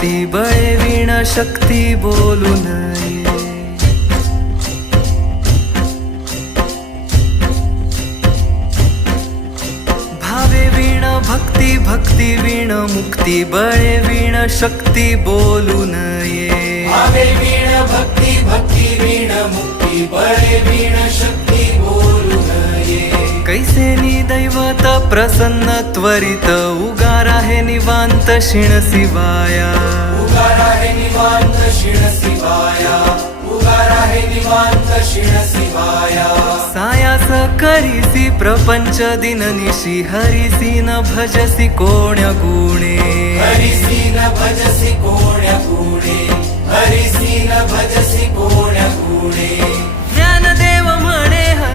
भक्ती बळे वीण शक्ती बोलू नये. भावे वीण भक्ती भक्ती वीण मुक्ती बळे वीण शक्ती बोलू नये. भावे वीण भक्ती भक्ती वीण मुक्ती बळे वीण शक्ती बोलू नये. कैसे दैवत प्रसन्न त्वरित उगार आहे निवांत शिण शिवाया. उगार आहे निवांत शिण शिवाया. उगार आहे निवांत शिण शिवाया. सायास करीसी प्रपंच दिननिशी हरिसी न भजसी कोण्या गुणे. हरिसी न भजसी कोण्या गुणे. हरिसी न भजसी कोण्या गुणे.